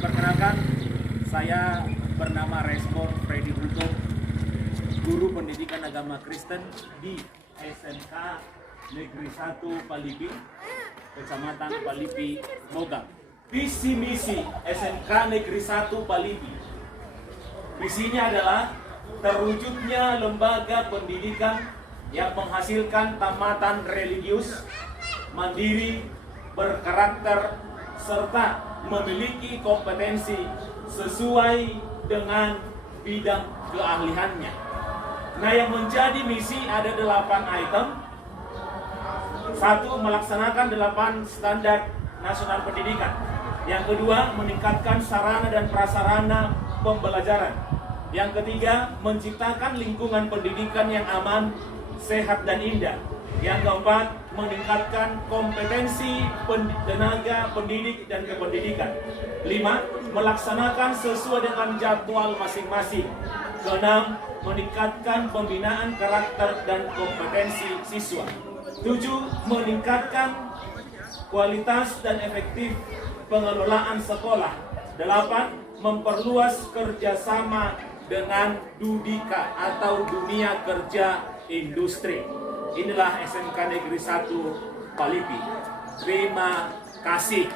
Perkenalkan, saya bernama Respon Freddy Hugo, guru pendidikan agama Kristen di SMK Negeri 1 Palipi, Kecamatan Palipi, Mogang. Visi misi SMK Negeri 1 Palipi. Visinya adalah terwujudnya lembaga pendidikan yang menghasilkan tamatan religius, mandiri, berkarakter, serta memiliki kompetensi sesuai dengan bidang keahliannya. Nah, yang menjadi misi ada 8 item. 1. Melaksanakan 8 standar nasional pendidikan. Yang kedua, meningkatkan sarana dan prasarana pembelajaran. Yang ketiga, menciptakan lingkungan pendidikan yang aman, sehat, dan indah. Yang keempat, meningkatkan kompetensi tenaga pendidik dan kependidikan. 5. Melaksanakan sesuai dengan jadwal masing-masing. 6. Meningkatkan pembinaan karakter dan kompetensi siswa. 7. Meningkatkan kualitas dan efektif pengelolaan sekolah. 8. Memperluas kerjasama dengan Dudika atau dunia kerja industri. Inilah SMK Negeri 1 Palipi. Terima kasih.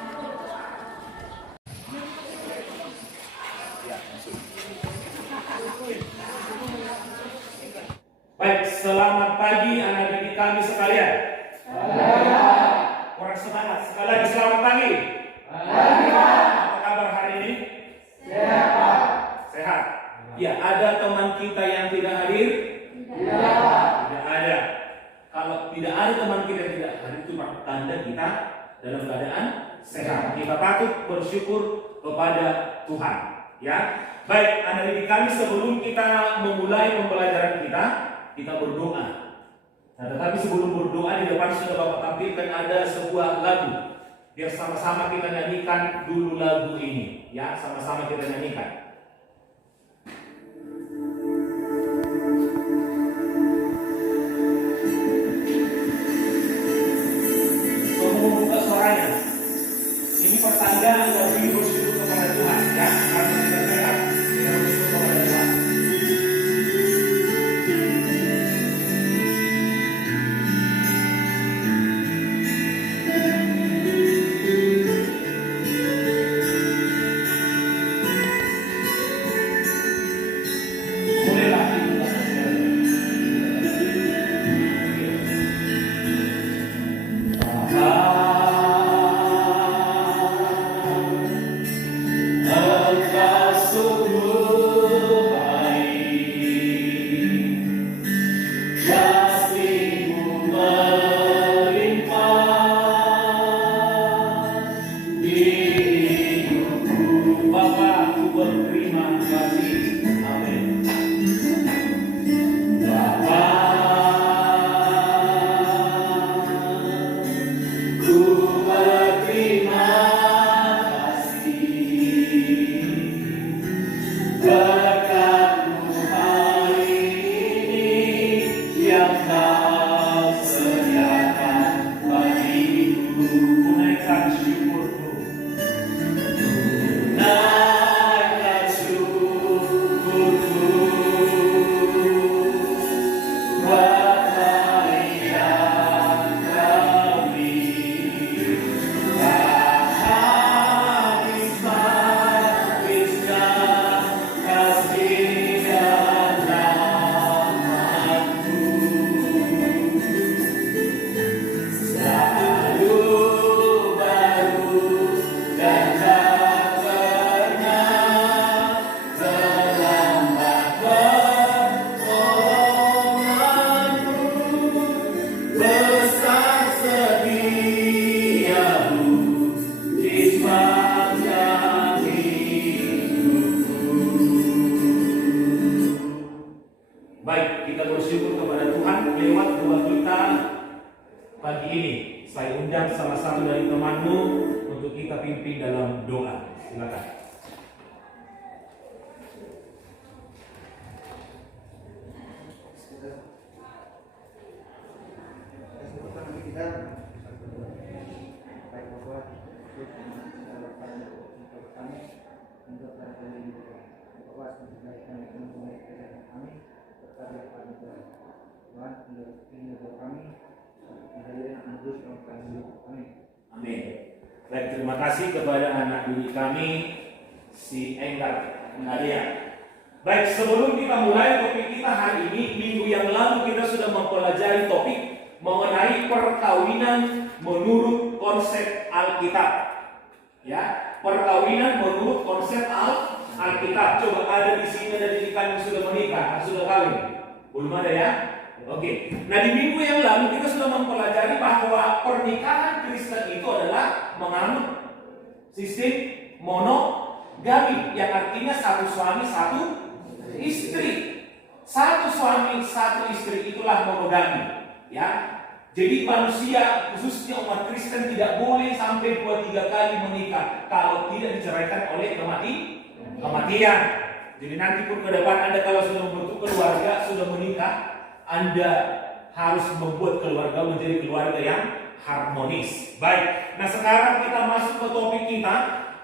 Baik, selamat pagi anak didik kami sekalian. Kurang semangat. Sekali lagi selamat pagi. Apa kabar hari ini? Sehat. Ya, ada teman kita yang tidak hadir? Tidak ada. Kalau tidak ada teman kita yang tidak hadir, itu tanda kita dalam keadaan sehat. Kita patut bersyukur kepada Tuhan. Ya, baik anak didik kami, sebelum kita memulai pembelajaran kita berdoa. Nah, tetapi sebelum berdoa, di depan sudah Bapak tampilkan ada sebuah lagu. Biar sama-sama kita nyanyikan dulu lagu ini. Ya, sama-sama kita nyanyikan. Membuka suaranya. Ini pertanda lebih bersyukur kepada Tuhan. Ya, karena kita sehat, kita bersyukur kepada Tuhan. Baik, kita bersyukur kepada Tuhan lewat doa kita pagi ini. Saya undang salah satu dari temanmu untuk kita pimpin dalam doa. Silakan. Amin. Baik, terima kasih kepada anak didik kami si Enggar Nadia. Baik, sebelum kita mulai topik kita hari ini, minggu yang lalu kita sudah mempelajari topik mengenai perkawinan menurut konsep Alkitab. Ya, perkawinan menurut konsep Alkitab. Coba ada di sini ada didik kami yang sudah menikah, sudah kawin? Belum ada ya? Oke. Nah, di minggu yang lalu kita sudah mempelajari bahwa pernikahan Kristen itu adalah menganut sistem monogami, yang artinya satu suami satu istri. Satu suami satu istri itulah monogami, ya. Jadi manusia, khususnya umat Kristen, tidak boleh sampai 2-3 kali menikah kalau tidak diceraikan oleh kematian. Jadi nanti pun ke depan Anda kalau sudah membentuk keluarga, sudah menikah, Anda harus membuat keluarga menjadi keluarga yang harmonis. Baik, nah sekarang kita masuk ke topik kita.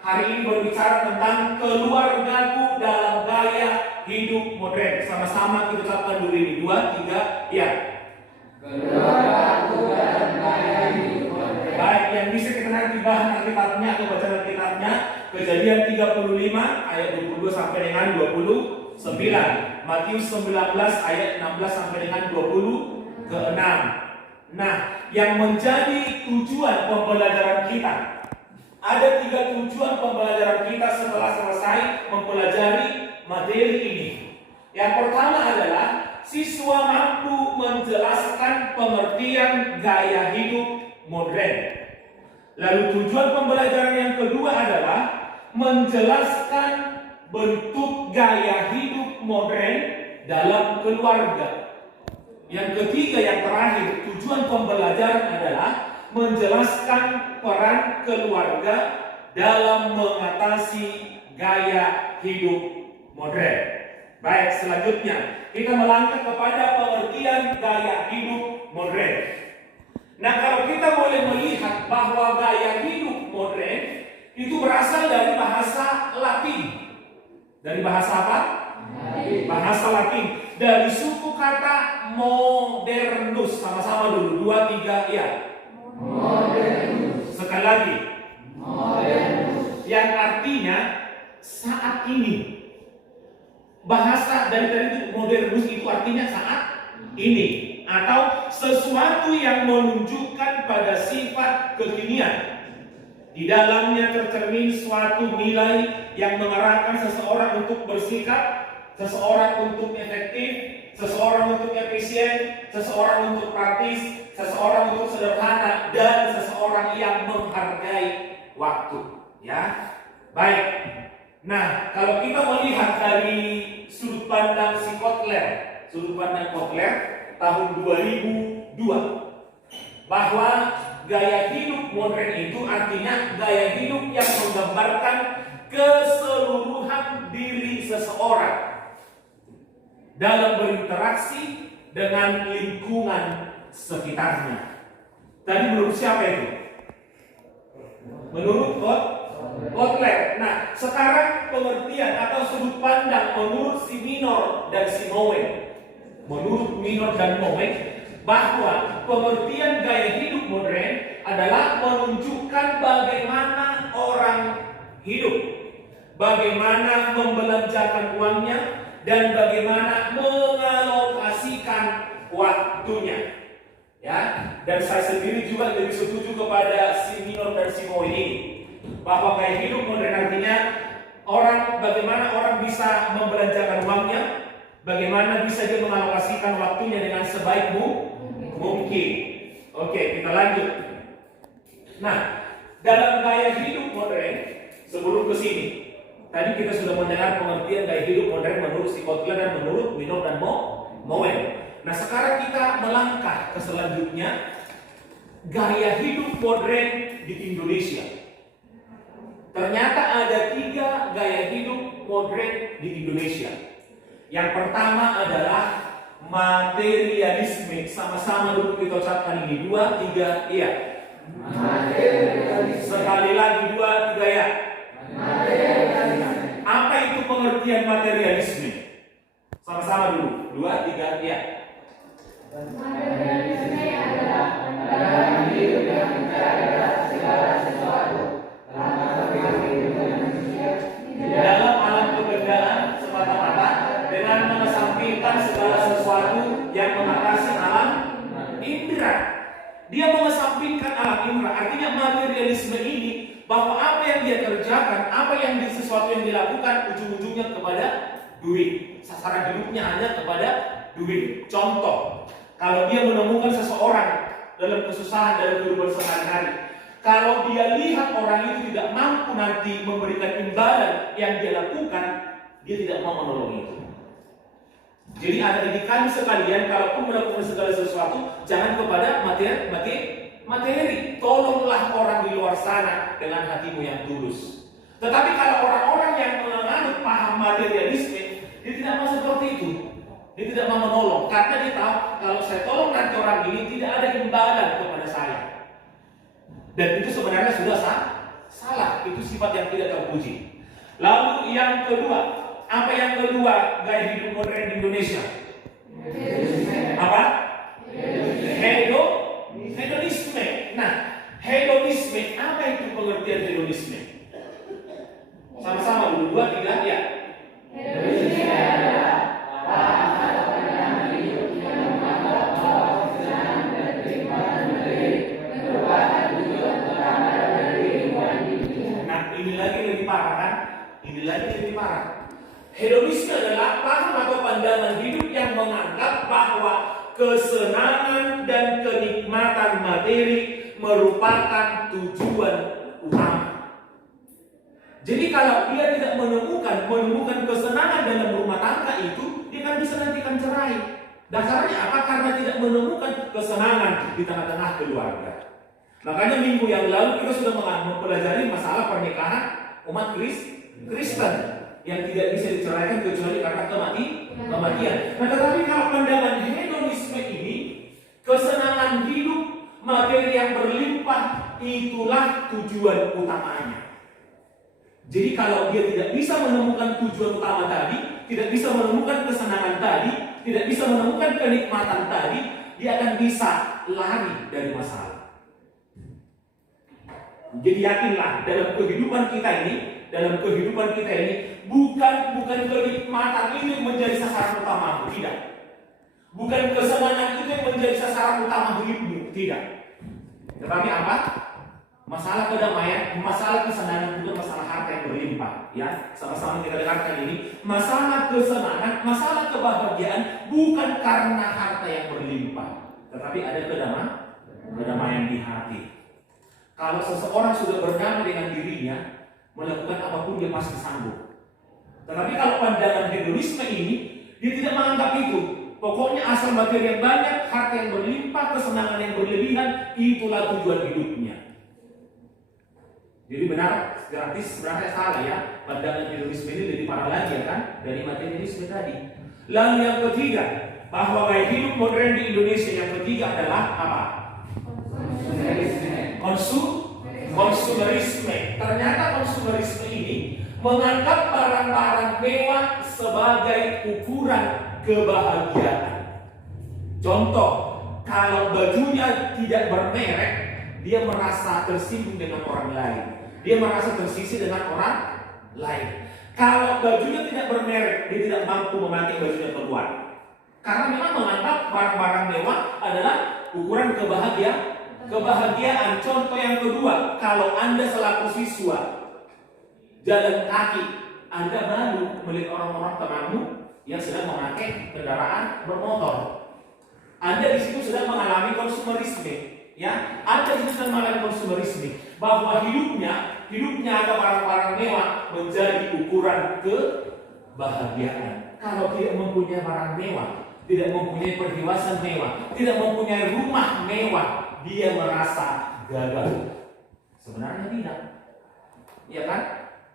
Hari ini berbicara tentang keluargaku dalam gaya hidup modern. Sama-sama kita ucapkan dulu ini. 2, 3, ya. Keluargaku dalam gaya hidup modern. Baik, yang bisa kita nanti bahan Alkitabnya atau baca Alkitabnya, Kejadian 35 ayat 22 sampai dengan 29. Matius 19 ayat 16 sampai dengan 26. Nah, yang menjadi tujuan pembelajaran kita, ada 3 tujuan pembelajaran kita setelah selesai mempelajari materi ini. Yang pertama adalah siswa mampu menjelaskan pengertian gaya hidup modern. Lalu tujuan pembelajaran yang kedua adalah menjelaskan bentuk gaya hidup modern dalam keluarga. Yang ketiga, yang terakhir, tujuan pembelajaran adalah menjelaskan peran keluarga dalam mengatasi gaya hidup modern. Baik, selanjutnya kita melangkah kepada pengertian gaya hidup modern. Nah, kalau kita boleh melihat bahwa gaya hidup modern itu berasal dari bahasa Latin. Dari bahasa apa? Bahasa Latin. Dari suku kata modernus. Sama-sama dulu. 2, 3, ya. Modernus. Sekali lagi. Modernus. Yang artinya saat ini. Bahasa dari itu modernus itu artinya saat ini. Atau sesuatu yang menunjukkan pada sifat kekinian. Di dalamnya tercermin suatu nilai yang mengarahkan seseorang untuk bersikap, seseorang untuk efektif, seseorang untuk efisien, seseorang untuk praktis, seseorang untuk sederhana, dan seseorang yang menghargai waktu. Ya, baik. Nah, kalau kita melihat dari sudut pandang si Kotler, tahun 2002, bahwa gaya hidup modern itu artinya gaya hidup yang menggambarkan keseluruhan diri seseorang dalam berinteraksi dengan lingkungan sekitarnya. Tadi menurut siapa itu? Menurut Kotler. Nah, sekarang pengertian atau sudut pandang menurut si Minor dan si Mowen. Menurut Minor dan Mowen, bahwa pengertian gaya hidup modern adalah menunjukkan bagaimana orang hidup, bagaimana membelanjakan uangnya, dan bagaimana mengalokasikan waktunya. Ya, dan saya sendiri juga lebih setuju kepada si Minor dan si Mowen ini, bahwa gaya hidup modern artinya bagaimana orang bisa membelanjakan uangnya, bagaimana bisa dia mengalokasikan waktunya dengan sebaik mungkin. Oke, kita lanjut. Nah, dalam gaya hidup modern, sebelum ke sini, tadi kita sudah mendengar pengertian gaya hidup modern menurut si Kotler dan menurut Minor dan Mowen. Nah, sekarang kita melangkah ke selanjutnya, gaya hidup modern di Indonesia. Ternyata ada 3 gaya hidup modern di Indonesia. Yang pertama adalah materialisme. Sama-sama dulu kita ucapkan ini. 2, 3, iya. Materialisme. Sekali lagi 2, 3, ya. Materialisme. Apa itu pengertian materialisme? Materialisme adalah pandangan hidup yang mencari segala sesuatu dalam masa kehidupan manusia di dalam alam kebendaan semata-mata dengan mengesampingkan segala sesuatu yang mengatasi alam indera. Dia mengesampingkan alam indera, artinya materialisme ini bahwa apa yang dia kerjakan, apa yang sesuatu yang dilakukan ujung-ujungnya kepada duit. Sasaran hidupnya hanya kepada duit. Contoh, kalau dia menemukan seseorang dalam kesusahan dalam kehidupan sehari-hari, kalau dia lihat orang itu tidak mampu nanti memberikan imbalan yang dia lakukan, dia tidak mau menolong itu. Jadi ada didikan sekalian, kalaupun melakukan segala sesuatu, jangan kepada materi. Tolonglah orang di luar sana dengan hatimu yang tulus. Tetapi kalau orang-orang yang menganut paham materialisme, dia tidak mau seperti itu. Dia tidak mau menolong, karena dia tahu kalau saya tolong nanti orang ini tidak ada imbalan kepada saya. Dan itu sebenarnya sudah salah. Itu sifat yang tidak terpuji. Lalu yang kedua, apa yang kedua gaya hidup modern di Indonesia? Apa? Hedonisme. Nah, hedonisme, apa itu pengertian hedonisme? Sama-sama dulu, 2, 3, ya. Hedonisme adalah paham atau pandangan hidup yang menganggap bahwa kesenangan dan kenikmatan materi merupakan tujuan utama dari kehidupan dunia. Nah, ini lagi lebih parah kan? Ini lagi lebih parah. Hedonisme adalah paham atau pandangan hidup yang menganggap bahwa kesenangan dan kenikmatan materi merupakan tujuan utama. Jadi kalau dia tidak menemukan kesenangan dalam rumah tangga itu, dia kan bisa nanti kan cerai. Dasarnya apa? Karena tidak menemukan kesenangan di tengah-tengah keluarga. Makanya minggu yang lalu kita sudah mempelajari masalah pernikahan umat Kristen yang tidak bisa diceraikan kecuali karena kematian. Nah, tetapi kalau pandangan hedonisme ini, kesenangan hidup, materi yang berlimpah, itulah tujuan utamanya. Jadi kalau dia tidak bisa menemukan tujuan utama tadi, tidak bisa menemukan kesenangan tadi, tidak bisa menemukan kenikmatan tadi, dia akan bisa lari dari masalah. Jadi yakinlah dalam kehidupan kita ini, bukan kenikmatan itu yang menjadi sasaran utama, tidak. Bukan kesenangan itu yang menjadi sasaran utama hidupmu, tidak. Tetapi apa? Masalah kedamaian, masalah kesenangan, bukan masalah harta yang berlimpah. Ya, sama-sama kita dengarkan ini. Masalah kesenangan, masalah kebahagiaan bukan karena harta yang berlimpah, tetapi ada kedamaian di hati. Kalau seseorang sudah berdamai dengan dirinya, melakukan apapun dia pasti sanggup. Tetapi kalau pandangan hedonisme ini, dia tidak menganggap itu. Pokoknya asal materi yang banyak, harta yang berlimpah, kesenangan yang berlebihan, itulah tujuan hidupnya. Jadi benar, gratis sebenarnya salah ya. Pandangan hedonisme ini lebih parah lagi ya kan, dari materialisme tadi. Lalu yang ketiga, bahwa gaya hidup modern di Indonesia yang ketiga adalah apa? Konsumerisme. Ternyata konsumerisme ini menganggap barang-barang mewah sebagai ukuran kebahagiaan. Contoh, kalau bajunya tidak bermerek, dia merasa tersinggung dengan orang lain. Dia merasa tersisih dengan orang lain. Kalau bajunya tidak bermerek, dia tidak mampu memakai bajunya keluar. Karena memang menganggap barang-barang mewah adalah ukuran kebahagiaan. Contoh yang kedua, kalau Anda selaku siswa jalan kaki, Anda baru melihat orang-orang temanmu yang sedang memakai kendaraan bermotor. Anda di situ sedang mengalami konsumerisme. Ya, Anda di situ sedang mengalami konsumerisme, bahwa hidupnya ada barang-barang mewah menjadi ukuran kebahagiaan. Kalau tidak mempunyai barang mewah, tidak mempunyai perhiasan mewah, tidak mempunyai rumah mewah, dia merasa gagal. Sebenarnya tidak, ya kan?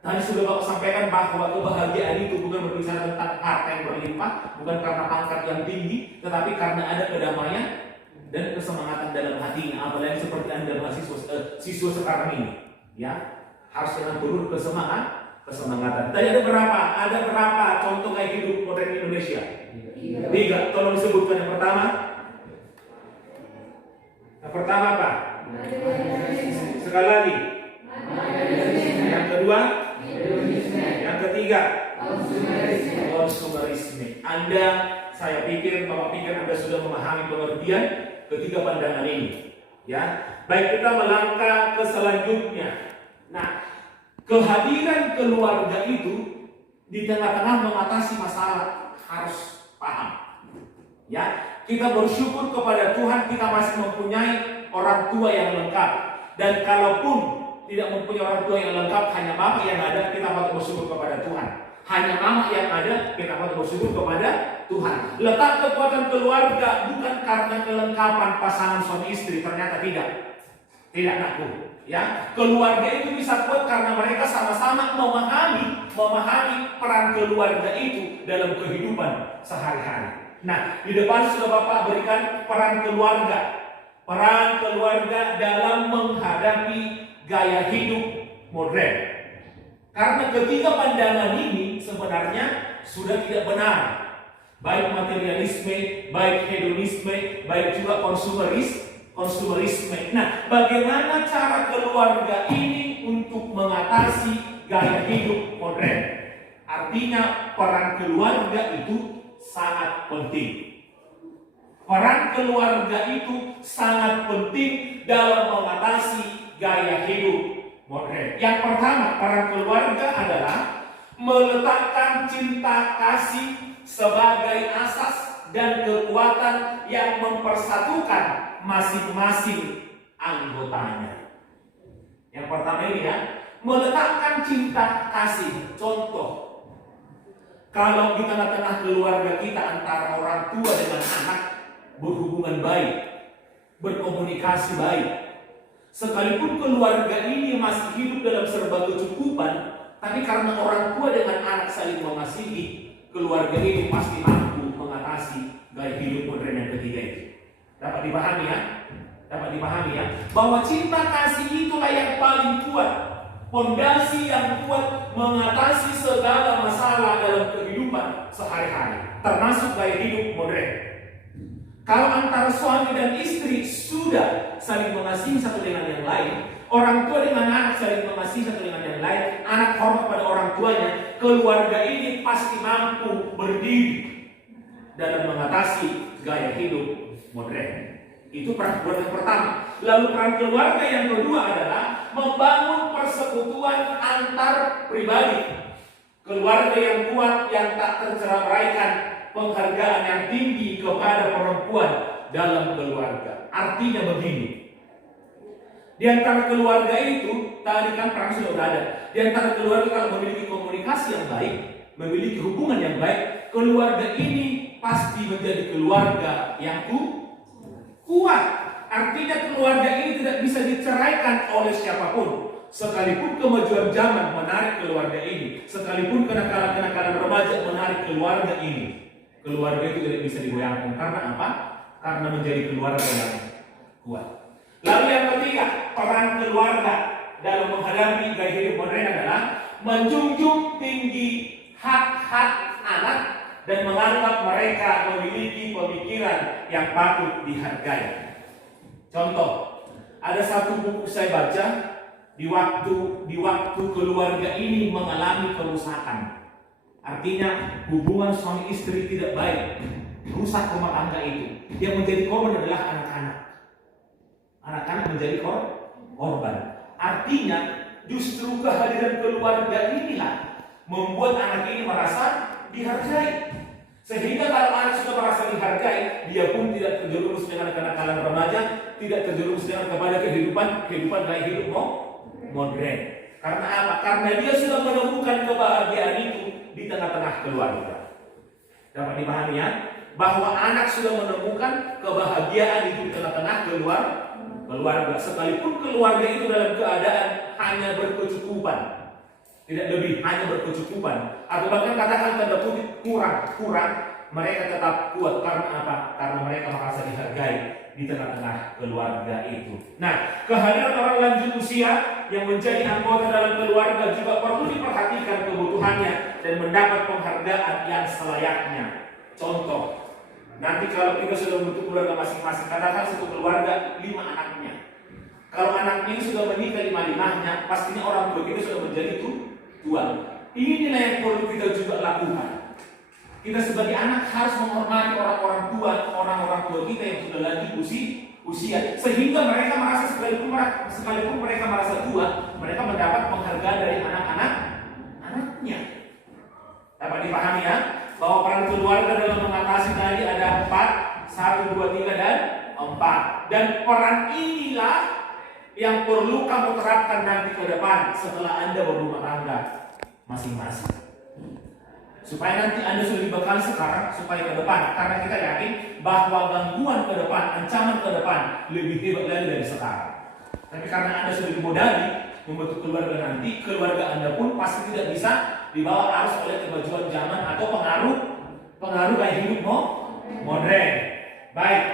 Tadi sudah Bapak sampaikan bahwa kebahagiaan itu bukan berbicara tentang harta yang berlimpah, bukan karena pangkat yang tinggi, tetapi karena ada kedamaian dan kesemangatan dalam hatinya. Apalagi seperti Anda siswa sekarang ini, ya, harus dengan penuh kesemangatan. Tadi ada berapa contoh gaya hidup modern Indonesia? 3. Tolong disebutkan. Yang pertama, pertama apa? Sekali lagi. Yang kedua? Yang ketiga? Konsumerisme. Saya pikir, Bapak pikir Anda sudah memahami pengertian ketiga pandangan ini. Ya, baik, kita melangkah ke selanjutnya. Nah, kehadiran keluarga itu di tengah-tengah mengatasi masalah harus paham. Ya, kita bersyukur kepada Tuhan kita masih mempunyai orang tua yang lengkap. Dan kalaupun tidak mempunyai orang tua yang lengkap, hanya mama yang ada, kita patut bersyukur kepada Tuhan. Hanya mama yang ada, kita patut bersyukur kepada Tuhan. Letak kekuatan keluarga bukan karena kelengkapan pasangan suami istri, ternyata tidak. Tidak aku. Ya, keluarga itu bisa kuat karena mereka sama-sama memahami peran keluarga itu dalam kehidupan sehari-hari. Nah, di depan sudah Bapak berikan peran keluarga. Peran keluarga dalam menghadapi gaya hidup modern. Karena ketiga pandangan ini sebenarnya sudah tidak benar. Baik materialisme, baik hedonisme, baik juga konsumerisme. Nah, bagaimana cara keluarga ini untuk mengatasi gaya hidup modern? Artinya peran keluarga itu sangat penting. Peran keluarga itu sangat penting dalam mengatasi gaya hidup modern. Yang pertama, peran keluarga adalah meletakkan cinta kasih sebagai asas dan kekuatan yang mempersatukan masing-masing anggotanya. Yang pertama ini ya, meletakkan cinta kasih. Contoh, kalau di tengah-tengah keluarga kita antara orang tua dengan anak berhubungan baik, berkomunikasi baik, sekalipun keluarga ini masih hidup dalam serba kecukupan, tapi karena orang tua dengan anak saling mengasihi, keluarga ini pasti mampu mengatasi gaya hidup modern yang ketiga itu. Dapat dipahami ya? Dapat dipahami ya? Bahwa cinta kasih itulah yang paling kuat, fondasi yang kuat mengatasi segala masalah dalam kehidupan sehari-hari, termasuk gaya hidup modern. Kalau antara suami dan istri sudah saling mengasihi satu dengan yang lain, orang tua dengan anak saling mengasihi satu dengan yang lain, anak hormat pada orang tuanya, keluarga ini pasti mampu berdiri dalam mengatasi gaya hidup modern. Itu peran keluarga yang pertama. Lalu peran keluarga yang kedua adalah membangun persekutuan antar pribadi. Keluarga yang kuat yang tak terceraikan, penghargaan yang tinggi kepada perempuan dalam keluarga. Artinya begini, di antara keluarga itu, tadi kan perang sudah ada. Di antara keluarga kalau memiliki komunikasi yang baik, memiliki hubungan yang baik, keluarga ini pasti menjadi keluarga yang kuat. Artinya keluarga ini tidak bisa diceraikan oleh siapapun. Sekalipun kemajuan zaman menarik keluarga ini, sekalipun kenakalan-kenakalan remaja menarik keluarga ini, keluarga itu tidak bisa digoyangkan. Karena apa? Karena menjadi keluarga yang kuat. Lalu yang ketiga, peran keluarga dalam menghadapi gaya hidup modern adalah menjunjung tinggi hak-hak anak dan menganggap mereka memiliki pemikiran yang patut dihargai. Contoh, ada satu buku saya baca di waktu keluarga ini mengalami kerusakan. Artinya hubungan suami istri tidak baik, rusak rumah tangga itu. Yang menjadi korban adalah anak-anak. Anak-anak menjadi korban. Artinya justru kehadiran keluarga inilah membuat anak ini merasa dihargai. Sehingga kalau anak sudah merasa dihargai, dia pun tidak terjerumus dengan kenakalan remaja, tidak terjerumus dengan kepada kehidupan gaya hidup modern. Karena apa? Karena dia sudah menemukan kebahagiaan itu di tengah-tengah keluarga. Dapat dipahami ya? Bahwa anak sudah menemukan kebahagiaan itu di tengah-tengah keluarga. Sekalipun keluarga itu dalam keadaan hanya berkecukupan, tidak lebih, hanya berkecukupan, atau bahkan katakan tanda kutip kurang, mereka tetap kuat. Karena apa? Karena mereka merasa dihargai di tengah-tengah keluarga itu. Nah, kehadiran orang lanjut usia yang menjadi anggota dalam keluarga juga perlu diperhatikan kebutuhannya dan mendapat penghargaan yang selayaknya. Contoh, Nanti kalau kita sudah membentuk keluarga masing-masing, katakan satu keluarga 5 anaknya. Kalau anaknya ini sudah menikah 5-5-nya, pastinya orang tua kita sudah menjadi tua. Inilah yang perlu kita juga lakukan. Kita sebagai anak harus menghormati orang-orang tua, orang-orang tua kita yang sudah lanjut usia, sehingga mereka merasa sekalipun mereka merasa tua, mereka mendapat penghargaan dari anak-anaknya. Dapat dipahami ya, bahwa peran keluarga dalam mengatasi tadi ada 4, 1, 2, 3 dan 4. Dan peran inilah yang perlu kamu terapkan nanti ke depan setelah Anda berumah tangga masing-masing. Supaya nanti Anda sudah dibekali sekarang, supaya ke depan. Karena kita yakin bahwa gangguan ke depan, ancaman ke depan lebih hebat lagi dari sekarang. Tapi karena Anda sudah dimodali membentuk keluarga nanti, keluarga Anda pun pasti tidak bisa dibawa arus oleh kemajuan zaman atau pengaruh gaya hidup modern. Baik,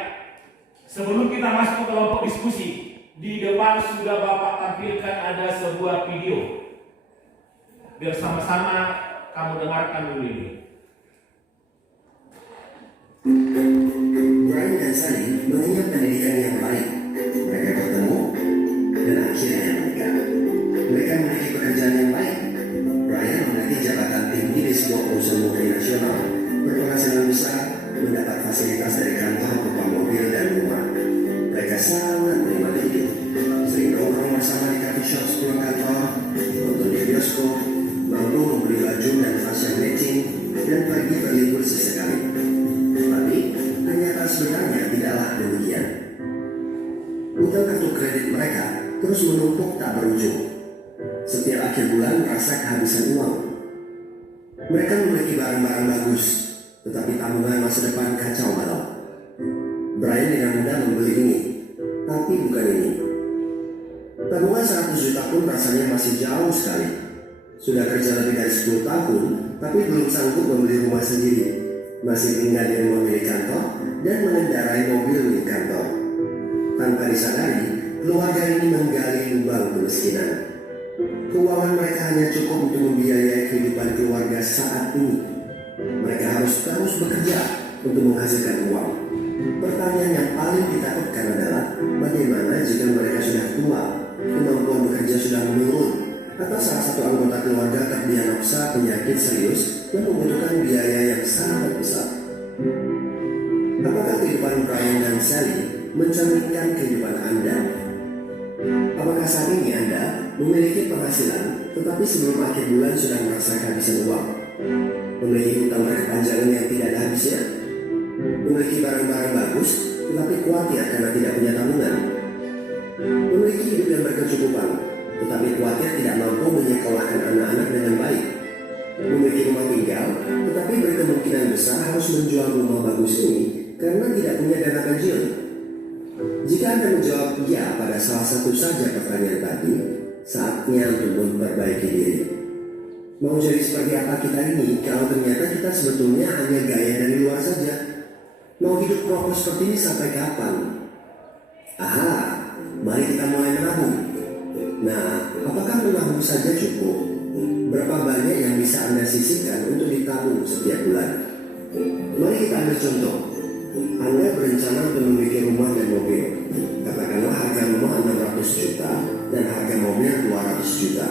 sebelum kita masuk ke kelompok diskusi, di depan sudah Bapak tampilkan ada sebuah video. Biar sama-sama kamu dengarkan dulu ini. Brian dan Sally mengenyam pendidikan yang baik. Mereka bertemu dan akhirnya menikah. Mereka memiliki pekerjaan yang baik. Brian memiliki jabatan tinggi di sebuah perusahaan multinasional, berpenghasilan besar, mendapat fasilitas dari kantor berupa mobil dan rumah. Mereka sangat menikmati hidup. Sering nongkrong bersama di coffee shop sepulang kantor, nonton di bioskop, mampu membeli baju dan fashion matching, dan pergi berlibur sesekali. Tetapi kenyataan sebenarnya tidaklah demikian. Utang kartu kredit mereka terus menumpuk tak berujung. Setiap akhir bulan merasa kehabisan uang. Mereka memiliki barang-barang bagus, tetapi tabungan masa depan kacau balau. Brian dengan mudah membeli ini, tapi bukan ini. Tabungan 100 juta pun rasanya masih jauh sekali. Sudah kerja lebih dari 10 tahun, tapi belum sanggup membeli rumah sendiri. Masih tinggal di rumah milik kantor dan mengendarai mobil milik kantor. Tanpa disadari, keluarga ini menggali lubang kemiskinan. Keuangan mereka hanya cukup untuk membiayai kehidupan keluarga saat ini. Mereka harus terus bekerja untuk menghasilkan uang. Pertanyaan yang paling ditakutkan adalah bagaimana jika mereka sudah tua, kemampuan bekerja sudah menurun, atau salah satu anggota keluarga terdiagnosa penyakit serius yang membutuhkan biaya yang sangat besar. Apakah kehidupan Brian dan Sally mencerminkan kehidupan Anda? Apakah saat ini Anda memiliki penghasilan tetapi sebelum akhir bulan sudah merasa kehabisan uang? Memiliki hutang berkepanjangan yang tidak ada habisnya? Memiliki barang-barang bagus tetapi khawatir karena tidak punya tabungan? Memiliki hidup yang berkecukupan tetapi khawatir tidak mampu menyekolahkan anak-anak dengan baik? Memiliki rumah tinggal tetapi berkemungkinan besar harus menjual rumah bagus ini karena tidak punya dana pensiun? Jika Anda menjawab ya pada salah satu saja pertanyaan tadi, saatnya untuk memperbaiki diri. Mau jadi seperti apa kita ini kalau ternyata kita sebetulnya hanya gaya dari luar saja? Mau hidup rokok seperti ini sampai kapan? Aha, mari kita mulai menabung. Nah, apakah menabung saja cukup? Berapa banyak yang bisa Anda sisihkan untuk ditabung setiap bulan? Mari kita ambil contoh. Anda berencana untuk memiliki rumah dan mobil. Katakanlah harga rumah 600 juta dan harga mobil 200 juta.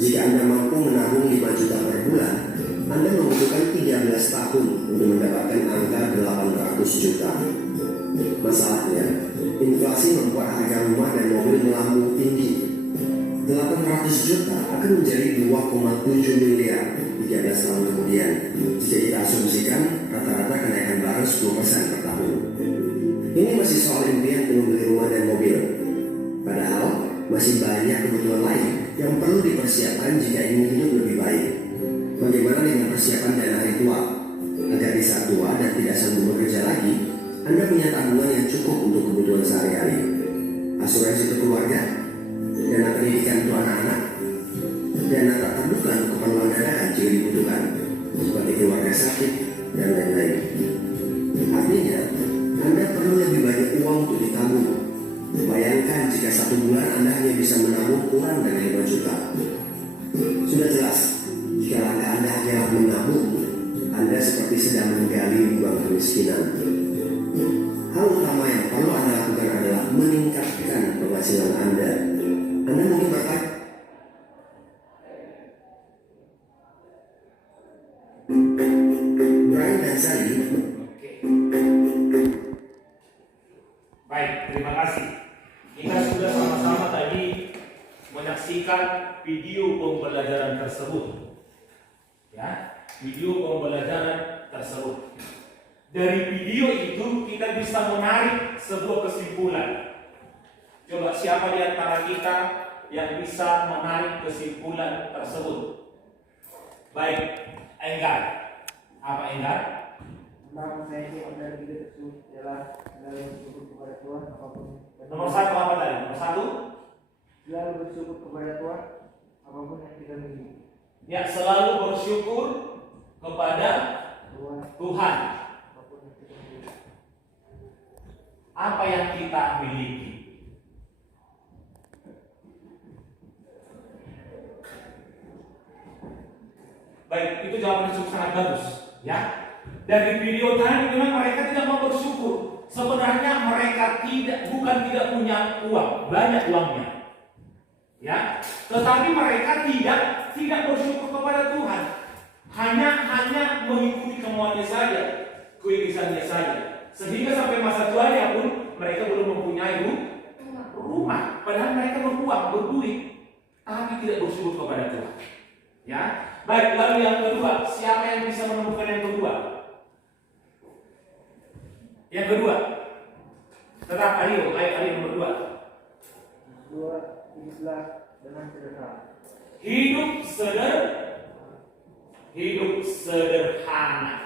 Jika Anda mampu menabung 5 juta per bulan, Anda membutuhkan 13 tahun untuk mendapatkan angka 800 juta. Masalahnya, inflasi membuat harga rumah dan mobil melambung tinggi. 800 juta akan menjadi 2,7 miliar 13 tahun kemudian. Jika kita asumsikan rata-rata kenaikan baru 10% per tahun. Ini masih soal impian untuk membeli rumah dan mobil. Padahal masih banyak kebutuhan lain yang perlu dipersiapkan jika ingin hidup lebih baik. Bagaimana dengan persiapan dana hari tua? Agar di saat tua dan tidak sanggup bekerja lagi, Anda punya tabungan yang cukup untuk kebutuhan sehari-hari. Asuransi untuk keluarga, dana pendidikan untuk anak-anak, dana tak terduga untuk keperluan dadakan jika dibutuhkan, seperti keluarga sakit dan lain-lain. Artinya, Anda perlu lebih banyak uang untuk ditabung. Bayangkan jika 1 bulan Anda hanya bisa menabung kurang dari 5 juta. Sudah jelas, jika langkah Anda hanyalah menabung, Anda seperti sedang menggali lubang kemiskinan. Hal utama yang perlu Anda lakukan adalah meningkatkan penghasilan Anda. Anda mungkin bertanya, Brian dan Sally. Oke. Baik, terima kasih. Kita sudah sama-sama tadi menyaksikan video pembelajaran tersebut. Ya, video pembelajaran tersebut. Dari video itu kita bisa menarik sebuah kesimpulan. Coba siapa di antara kita yang bisa menarik kesimpulan tersebut? Baik, Enggar. Apa Enggar? Tentang saya ini adalah hidup itu adalah selalu bersyukur kepada Tuhan apapun. Nomor satu apa tadi? Nomor satu? Selalu bersyukur kepada Tuhan apapun yang kita miliki. Ya, selalu bersyukur kepada Tuhan. Apapun yang kita miliki. Apa yang kita miliki? Baik, itu jawaban yang sangat bagus, ya. Dari video tadi memang mereka tidak mau bersyukur. Sebenarnya mereka bukan tidak punya uang, banyak uangnya, ya. Tetapi mereka tidak bersyukur kepada Tuhan. Hanya mengikuti kemauannya saja, keinginannya saja. Sehingga sampai masa tuanya pun mereka belum mempunyai rumah, padahal mereka beruang, berduit, tapi tidak bersyukur kepada Tuhan. Ya, baik. Lalu yang kedua, siapa yang bisa menemukan yang kedua? Yang kedua, tetap ayo nomor dua. Hiduplah dengan sederhana. Hidup sederhana.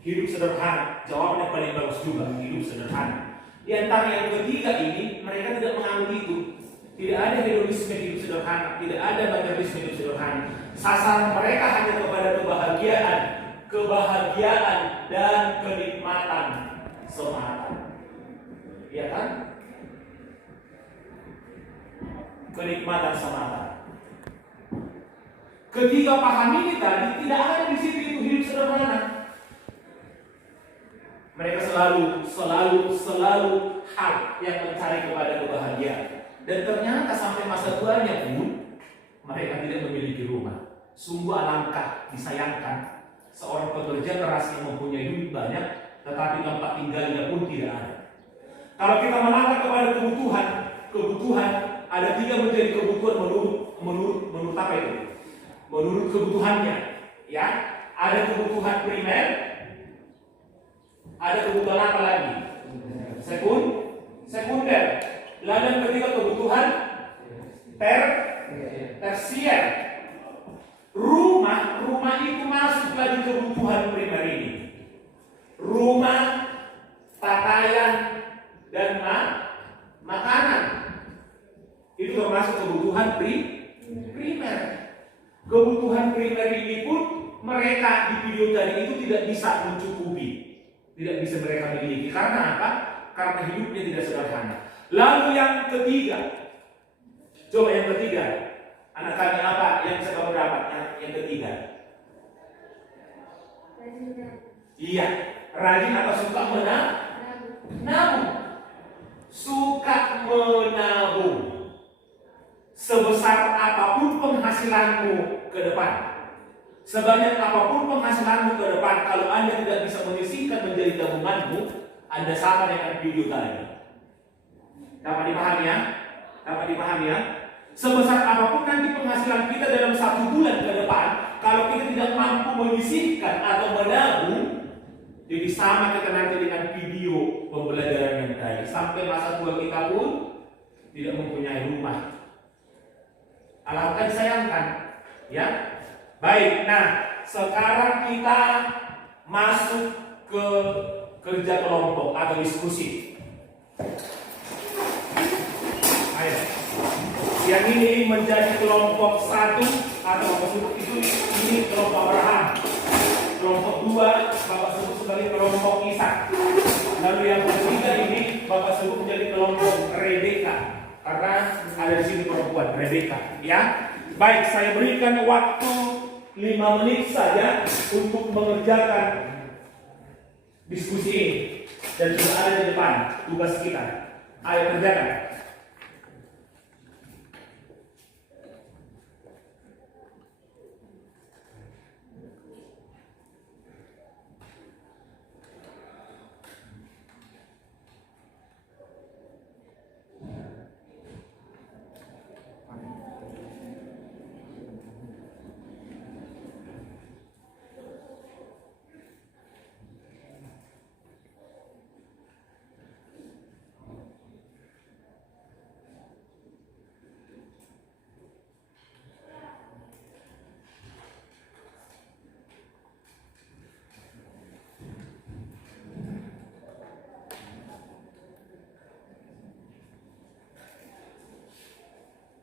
Hidup sederhana. Jawaban yang paling bagus juga, hidup sederhana. Di antara yang ketiga ini, mereka tidak mengambil itu. Tidak ada hedonisme hidup sederhana, tidak ada materialisme hidup sederhana. Sasaran mereka hanya kepada kebahagiaan dan kenikmatan semata. Iya kan? Kenikmatan semata. Ketika paham ini tadi, tidak ada di situ itu hidup sederhana. Mereka selalu hal yang mencari kepada kebahagiaan. Dan ternyata sampai masa tuanya pun mereka tidak memiliki rumah. Sungguh alangkah disayangkan seorang pekerja keras yang mempunyai duit banyak, tetapi tempat tinggalnya pun tidak ada. Kalau kita melangkah kepada kebutuhan ada tiga menjadi kebutuhan menurut apa itu? Menurut kebutuhannya, ya. Ada kebutuhan primer, ada kebutuhan apa lagi? Sekunder. Lalu yang ketiga kebutuhan tersier. Rumah itu masuk lagi kebutuhan primer ini. Rumah, pakaian, dan makanan itu termasuk kebutuhan primer. Kebutuhan primer ini pun mereka di video tadi itu tidak bisa mencukupi, tidak bisa mereka miliki. Karena apa? Karena hidupnya tidak sederhana. Lalu yang ketiga, coba yang ketiga, anak tanya apa yang bisa kamu dapat? Yang ketiga, iya, rajin atau suka menabung? Suka menabung. Sebesar apapun penghasilanmu ke depan, sebanyak apapun penghasilanmu ke depan, kalau Anda tidak bisa menyisihkan menjadi tabunganmu, Anda sama dengan video tadi. Dapat dipahami ya? Sebesar apapun nanti penghasilan kita dalam 1 bulan ke depan, kalau kita tidak mampu menyisihkan atau menabung, jadi sama kita nanti dengan video pembelajaran yang tadi. Sampai masa tua kita pun tidak mempunyai rumah. Alangkah disayangkan, ya. Baik, nah sekarang kita masuk ke kerja kelompok atau diskusi. Ayo. Yang ini menjadi kelompok 1 atau maksud itu ini kelompok Abraham. Kelompok 2 Bapak sebut sebagai kelompok Ishak. Lalu yang ketiga ini Bapak sebut menjadi kelompok Rebeka. Karena ada di sini perempuan Rebeka, ya. Baik, saya berikan waktu 5 menit saja untuk mengerjakan diskusi ini. Dan sudah ada di depan tugas kita. Ayo kerjakan.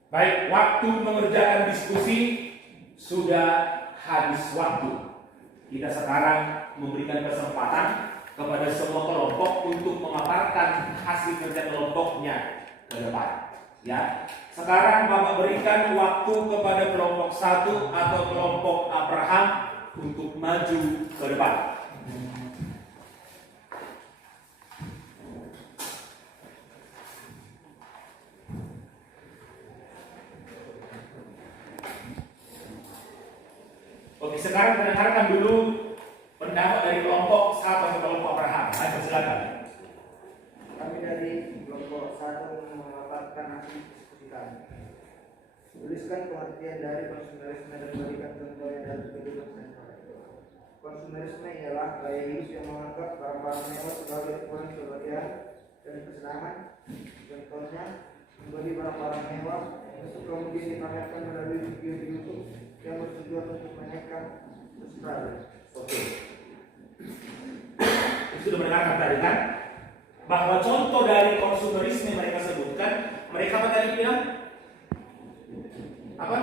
Baik, waktu mengerjakan diskusi sudah habis waktu. Kita sekarang memberikan kesempatan kepada semua kelompok untuk memaparkan hasil kerja kelompoknya ke depan. Ya, sekarang Bapak berikan waktu kepada kelompok 1 atau kelompok Abraham untuk maju ke depan. Oke, sekarang dengarkan dulu pendapat dari kelompok 1 atau kelompok Abraham. Ayo silakan. Kami dari kelompok 1 memaparkan hasil diskusi kami. Tuliskan pengertian dari konsumerisme dan berikan contohnya dari kehidupan sehari-hari. Konsumerisme ialah gaya hidup yang menganggap barang-barang mewah sebagai ukuran kebahagiaan dan kesenangan. Contohnya, membeli barang-barang mewah yang kemudian dipamerkan melalui video di YouTube yang bertujuan untuk menaikkan subscriber. Oke. Sudah mendengarkan tadi kan? Bahwa contoh dari konsumerisme mereka sebutkan, mereka apa tadi bilang? Apa?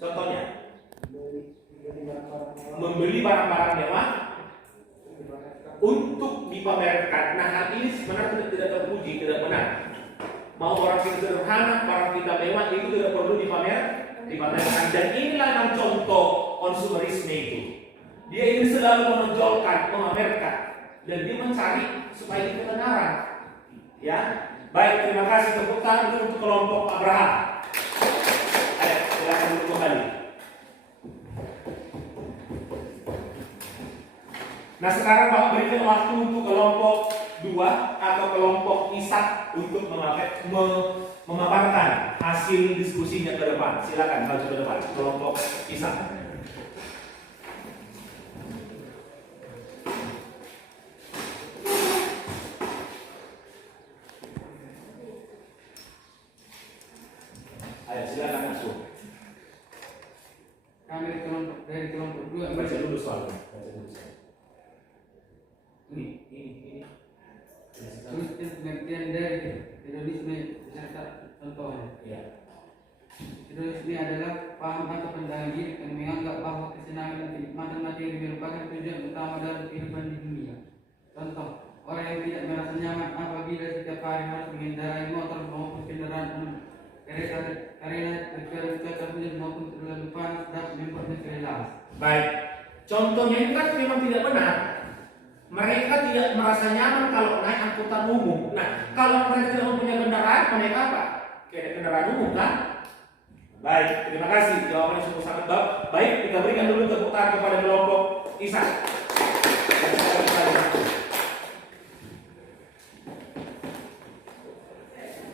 Contohnya? Membeli barang-barang mewah untuk dipamerkan. Nah, hal ini sebenarnya tidak terpuji, tidak benar. Mau orang kita sederhana, barang kita mewah itu tidak perlu dipamerkan. Dan inilah yang contoh konsumerisme itu. Dia ingin selalu menonjolkan, memamerkan, dan dia mencari supaya itu kebenaran. Ya, baik, terima kasih. Tepuk tangan dulu untuk kelompok Abraham. Ayo, silakan duduk kembali. Nah, sekarang Bapak berikan waktu untuk kelompok 2 atau kelompok Ishak untuk memaparkan hasil diskusinya ke depan. Silakan maju ke depan, kelompok Ishak. Ayo, silakan masuk. Kami dari kelompok 2 Baca dulu soalnya. Baca dulu soalnya. Ini. tuliskan pengertian dari hedonisme beserta contohnya. Ya. Hedonisme adalah paham atau pandangan diri yang menganggap bahwa kesenangan dan kenikmatan materi merupakan tujuan utama dalam kehidupan di dunia. Contoh, orang yang tidak merasa nyaman apabila setiap hari harus mengendarai motor maupun kendaraan umum kereta karena terkadang cuaca hujan maupun terlalu panas dapat membuatnya kelelahan. Baik. Contohnya ini kan memang tidak benar. Mereka tidak merasa nyaman kalau naik angkutan umum. Nah, kalau mereka tidak mempunyai kendaraan, naik apa? Kayak kendaraan umum kan? Baik, terima kasih. Jawabannya sungguh sangat baik. Kita berikan dulu tepuk tangan kepada kelompok Ishak.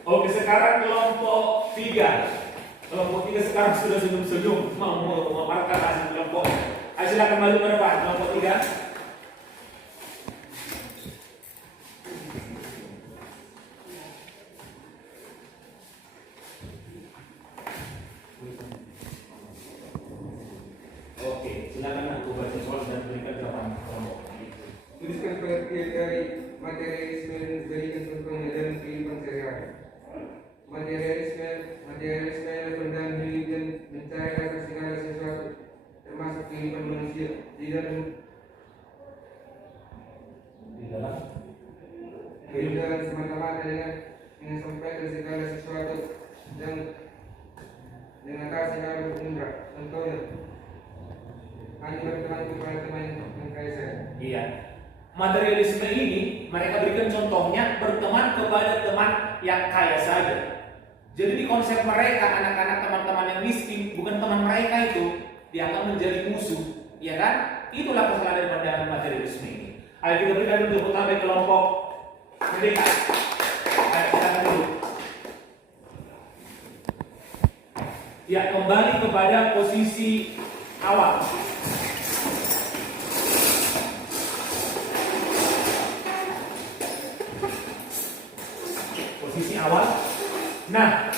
Oke, sekarang kelompok 3. Kelompok 3 sekarang sudah senyum-senyum mau memaparkan hasil kelompok. Ayo silakan maju ke depan, kelompok 3. Oke, silakan aku baca soal dan berikan jawaban kelompok. Tuliskan pengertian dari materialisme dan berikan contohnya dalam kehidupan sehari-hari. Materialisme adalah pandangan hidup dan mencari atas segala sesuatu, termasuk kehidupan manusia. Di dalam kehidupan semata-mata dengan menyampaikan segala sesuatu dan dengan data sinabi Indra. Contohnya, anjuran teman kepada teman yang kaya saya. Iya. Materialisme ini mereka berikan contohnya berteman kepada teman yang kaya saja. Jadi di konsep mereka anak-anak teman-teman yang miskin bukan teman mereka itu, dia akan menjadi musuh, ya kan? Itulah kesalahan dari pandangan materialisme ini. Ayo kita berikan dulu tepuk tangan kelompok merdeka. Ayo kita dulu. Ya, kembali kepada posisi awal. Posisi awal. Nah,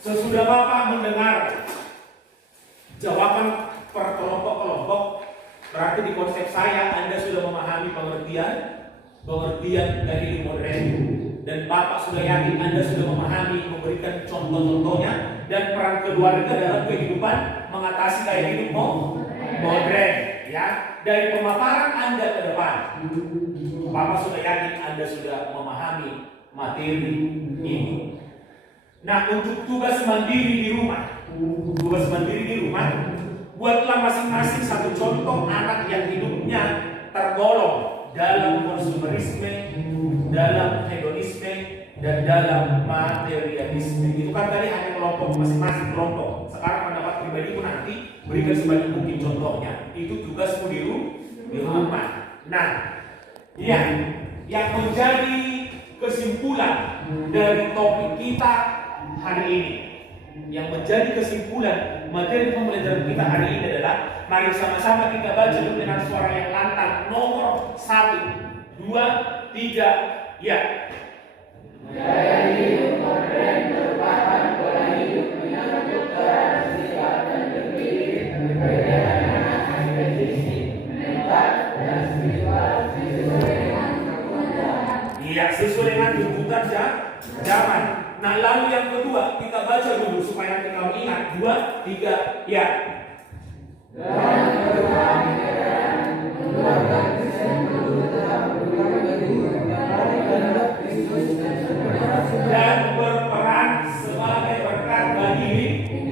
sesudah Bapak mendengar jawaban per kelompok-kelompok, berarti di konsep saya Anda sudah memahami pengertian gaya hidup modern, dan Bapak sudah yakin Anda sudah memahami memberikan contoh-contohnya dan peran keluarga dalam kehidupan mengatasi gaya hidup modern. Ya, dari pemaparan Anda ke depan, Bapak sudah yakin Anda sudah memahami materi ini. Nah, untuk tugas mandiri di rumah, buatlah masing-masing satu contoh anak yang hidupnya tergolong dalam konsumerisme, dalam hedonisme, dan dalam materialisme. Itu kan tadi hanya kelompok, masing-masing kelompok. Sekarang pendapat pribadi pun nanti berikan sebanyak mungkin contohnya. Itu tugasmu di rumah. Nah, ya, yang menjadi kesimpulan dari topik kita hari ini, yang menjadi kesimpulan materi pembelajaran kita hari ini adalah, mari sama-sama kita baca dulu dengan suara yang lantang. Nomor 1, 2, 3, ya. Gaya hidup modern merupakan pola hidup yang terstruktur, sifat dan terdiri berbeda dengan spesifik, mental, dan spiritual sesuai dengan kebutuhan. Iya, sesuai dengan tuntutan zaman. Nah, lalu yang kedua, kita baca dulu supaya nanti kamu ingat. 2, 3, ya. Dan perubahan negara mengeluarkan Kristen dulu tetap bergabung dengan Kristus Dan berperan sebagai berkat bagi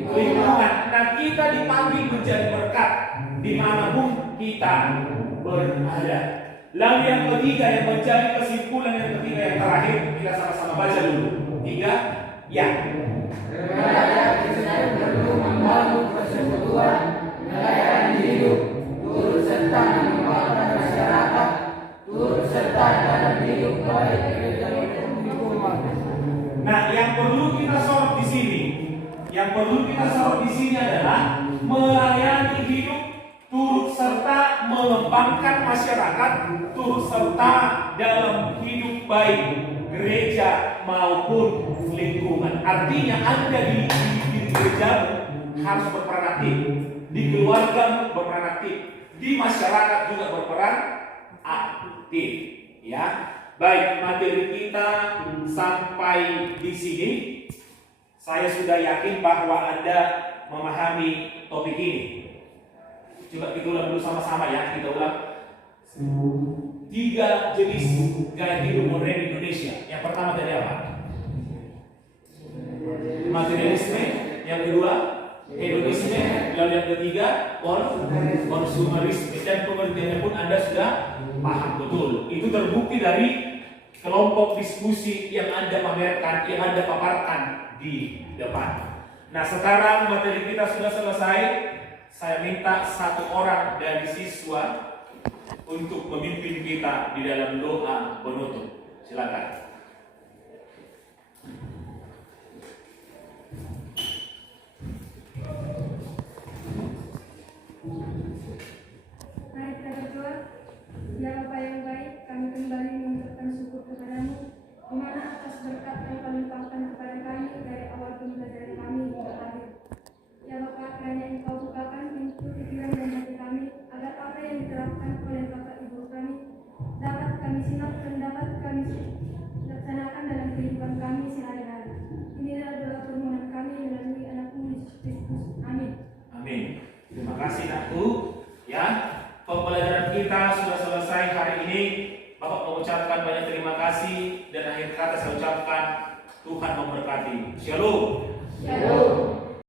lingkungan. Nah, kita dipanggil menjadi berkat dimanapun kita berada. Lalu yang ketiga, yang menjadi kesimpulan yang ketiga yang terakhir, kita sama-sama baca dulu. 3, ya. Remaja Kristen perlu membangun persekutuan, melayani hidup, turut serta mengembangkan masyarakat, turut serta dalam hidup baik gereja hukuman. Nah, yang perlu kita sorot di sini, adalah melayani hidup, turut serta mengembangkan masyarakat, turut serta dalam hidup baik gereja maupun lingkungan. Artinya Anda di gereja harus berperan aktif, di keluarga berperan aktif, di masyarakat juga berperan aktif. Ya, baik, materi kita sampai di sini. Saya sudah yakin bahwa Anda memahami topik ini. Coba kita ulang dulu sama-sama ya, kita ulang. 3 jenis gaya hidup modern di Indonesia. Yang pertama tadi apa? Materialisme. Yang kedua, hedonisme. Lalu yang ketiga, konsumerisme. Dan pengertiannya pun Anda sudah paham betul. Itu terbukti dari kelompok diskusi yang Anda pamerkan, yang Anda paparkan di depan. Nah, sekarang materi kita sudah selesai. Saya minta satu orang dari siswa untuk memimpin kita di dalam doa penutup. Silakan. Mari kita berdoa. Ya Bapa yang baik, kami kembali mengucapkan syukur kepadamu, di mana atas berkat yang kau limpahkan kepada kami dari awal pembelajaran kami hingga akhir. Ya Bapa, kiranya Engkau bukakan pintu pikiran dan hati kami, agar apa yang diterapkan oleh Bapak Ibu kami dapat kami simak dan dapat kami laksanakan dalam kehidupan kami sehari-hari. Inilah doa permohonan kami melalui Anakmu Yesus Kristus. Amin. Amin. Terima kasih Nakku. Ya, pembelajaran kita sudah selesai hari ini. Bapak mengucapkan banyak terima kasih, dan akhir kata saya ucapkan Tuhan memberkati. Shalom. Shalom.